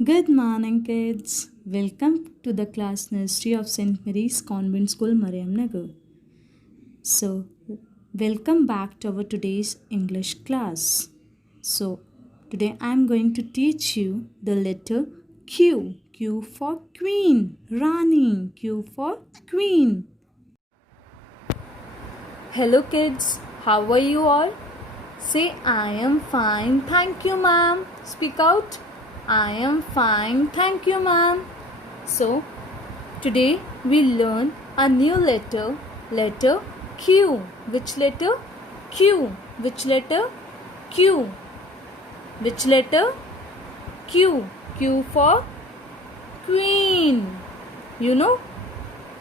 Good morning, kids. Welcome to the class nursery of St. Mary's Convent School, Mariam Nagar. So, welcome back to our today's English class. So, today I'm going to teach you the letter Q. Q for Queen, Rani. Q for Queen. Hello, kids. How are you all? Say, I am fine. Thank you, ma'am. Speak out. I am fine. Thank you, ma'am. So, today we learn a new letter, letter Q. Which letter? Q. Which letter? Q. Which letter? Q. Q for Queen. You know?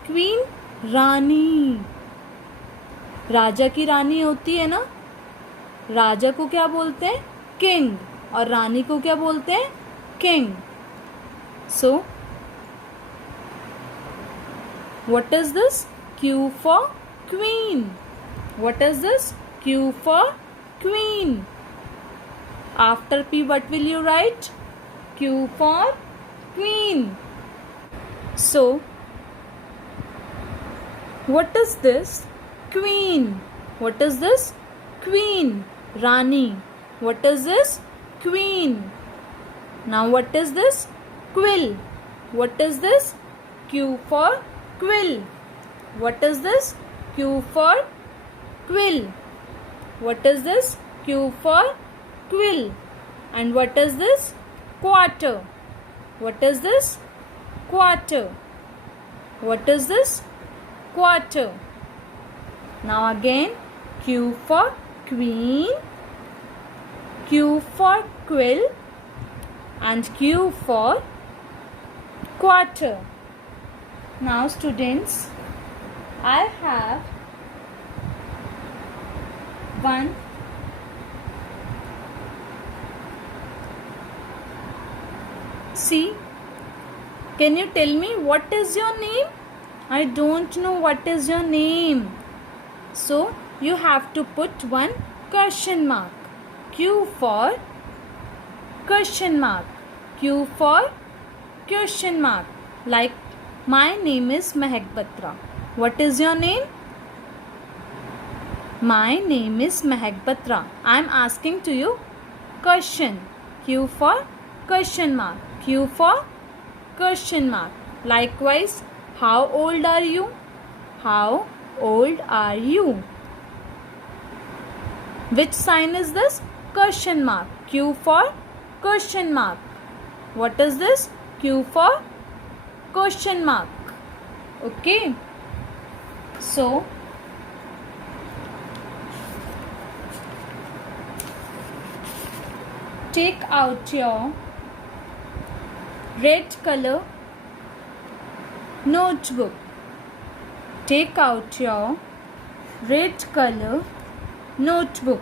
Queen, रानी. राजा की रानी होती है ना? राजा को क्या बोलते हैं? King. और रानी को क्या बोलते हैं? King. So what is this? Q for Queen. What is this? Q for Queen. After P, what will you write? Q for Queen. So, what is this? Queen. What is this? Queen. Rani. What is this? Queen. Now, what is this? Quill. What is this? Q for Quill. What is this? Q for Quill. What is this? Q for Quill. And what is this? Quarter. What is this? Quarter. What is this? Quarter. Now again, Q for Queen, Q for Quill, and Q for Quarter. Now students, I have one See, can you tell me what is your name? I don't know what is your name. So you have to put one question mark. Q for question mark. Q for question mark. Like, my name is Mehak Batra. What is your name? My name is Mehak Batra. I am asking to you question. Q for question mark. Q for question mark. Likewise, how old are you? How old are you? Which sign is this? Question mark. Q for question mark. What is this? Q for question mark. Okay. So, take out your red color notebook. Take out your red color notebook.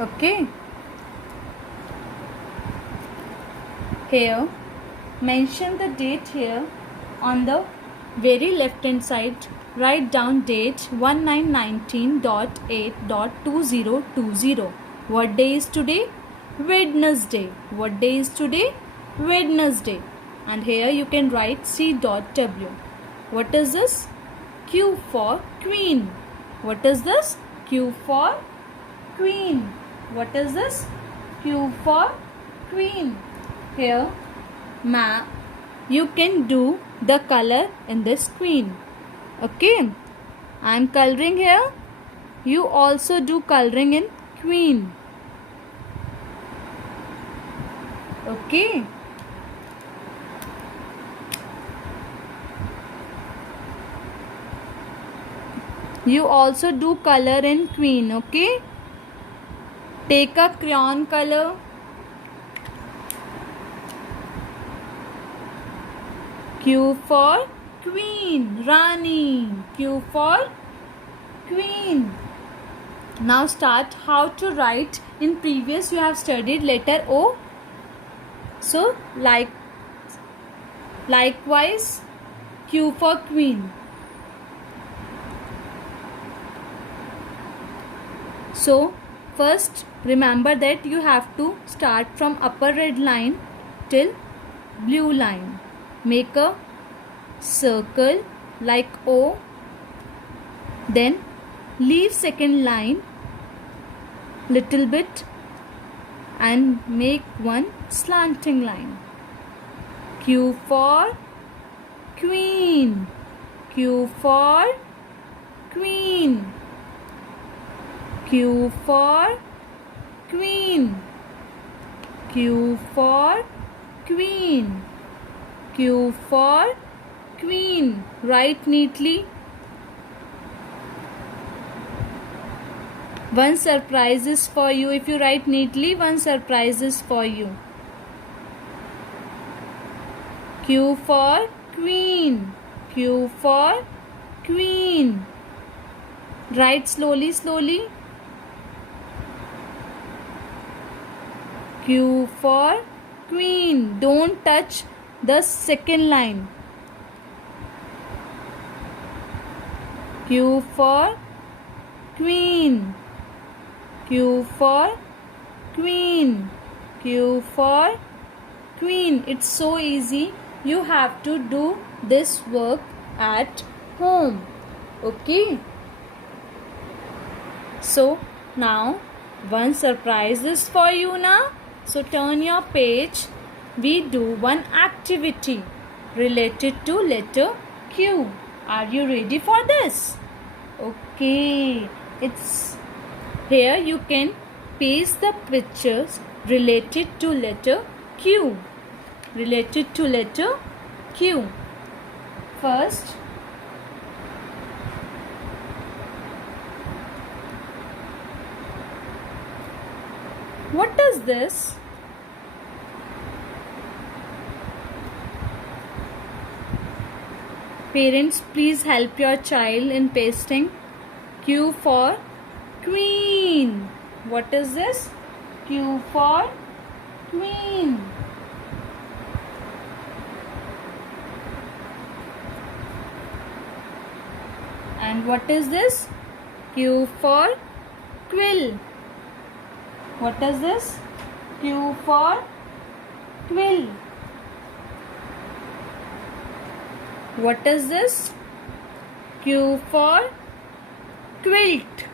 Okay. Here, mention the date here on the very left hand side. Write down date 1919.8.2020. What day is today? Wednesday. What day is today? Wednesday. And here you can write C.W. What is this? Q for Queen. What is this? Q for Queen. What is this? Q for Queen. Here, you can do the color in this queen. Okay. I am coloring here. You also do coloring in queen. Okay. You also do color in queen. Okay. Take a crayon color. Q for Queen, Rani. Q for Queen. Now start how to write. In previous you have studied letter O. So likewise Q for Queen. So first remember that you have to start from upper red line till blue line. Make a circle like O, then leave second line little bit and make one slanting line. Q for queen, Q for queen, Q for queen, Q for queen, Q for queen. Write neatly. One surprise is for you. If you write neatly, one surprise is for you. Q for queen, Q for queen. Write slowly, slowly. Q for queen. Don't touch the second line. Q for queen, Q for queen, Q for queen. It's so easy. You have to do this work at home. Okay? So now one surprise is for you now. So turn your page. We do one activity related to letter Q. Are you ready for this? Okay. It's here you can paste the pictures related to letter Q. Related to letter Q. First, what is this? Parents, please help your child in pasting. Q for queen. What is this? Q for queen. And what is this? Q for quill. What is this? Q for quill. What is this? Q for quilt.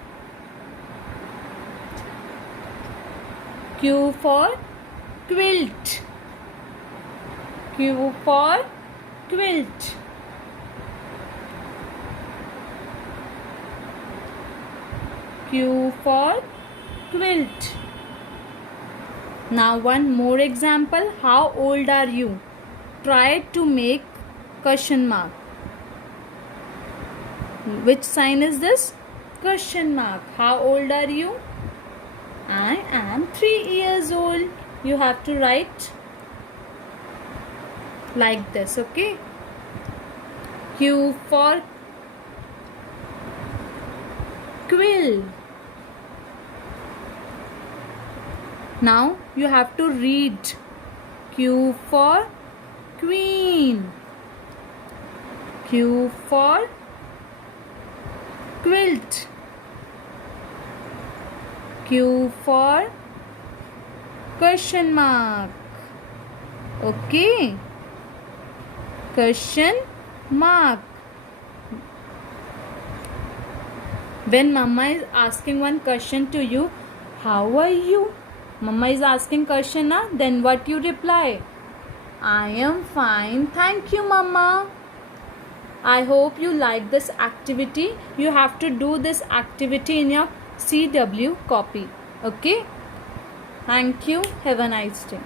Q for quilt. Q for quilt. Q for quilt. Now one more example. How old are you? Try to make question mark. Which sign is this? Question mark. How old are you? I am 3 years old. You have to write like this, okay? Q for quill. Now you have to read. Q for queen. Q for quilt. Q for question mark. Okay. Question mark. When mama is asking one question to you, how are you? Mama is asking question, na? Then what you reply? I am fine. Thank you, mama. I hope you like this activity. You have to do this activity in your CW copy. Okay? Thank you. Have a nice day.